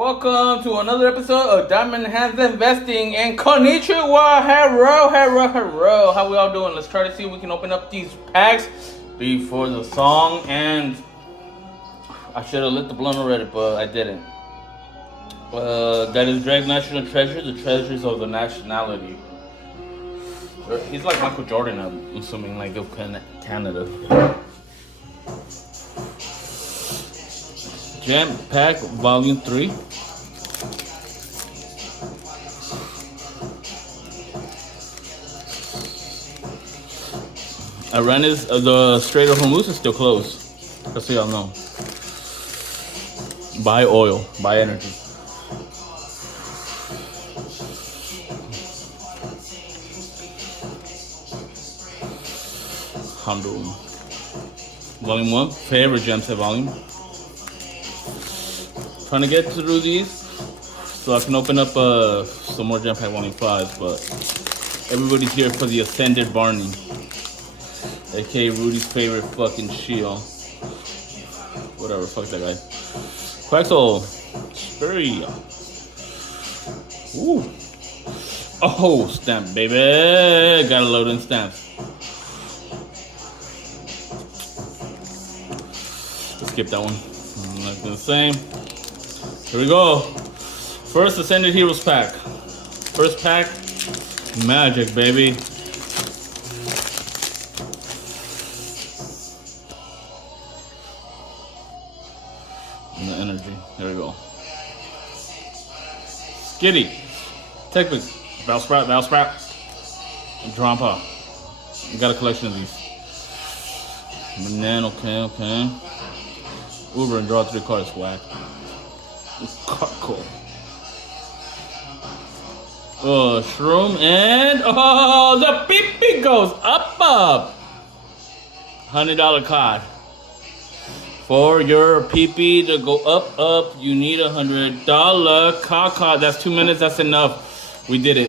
Welcome to another episode of Diamond Hands Investing and konnichiwa, hello. How we all doing? Let's try to see if we can open up these packs before the song. And I should have lit the blunt already, but I didn't. That is Drag National Treasure, the treasures of the nationality. He's like Michael Jordan, I'm assuming, like of Canada. Jam Pack Volume 3. Arenas of the Strait of Hormuz is still closed. Just so y'all know. Buy oil, buy energy. Honduran. Volume 1, favorite Gem Set volume. Trying to get through these so I can open up some more Gem Pack Volume 5, but everybody's here for the Ascended Barney, aka Rudy's favorite fucking shield. Whatever, fuck that guy. Quaxel, Spurry. Ooh. Oh, stamp, baby. Gotta load in stamps. Let's skip that one. I'm not gonna say. Here we go. First Ascended Heroes pack. First pack, magic, baby. And the energy. There we go. Skitty. Technic. Valsprout. And Drampa. We got a collection of these. Banana, okay. Uber and draw 3 cards, whack. Cool. Shroom and the pee goes up. $100 card. For your pee to go up, you need $100 card. That's 2 minutes. That's enough. We did it.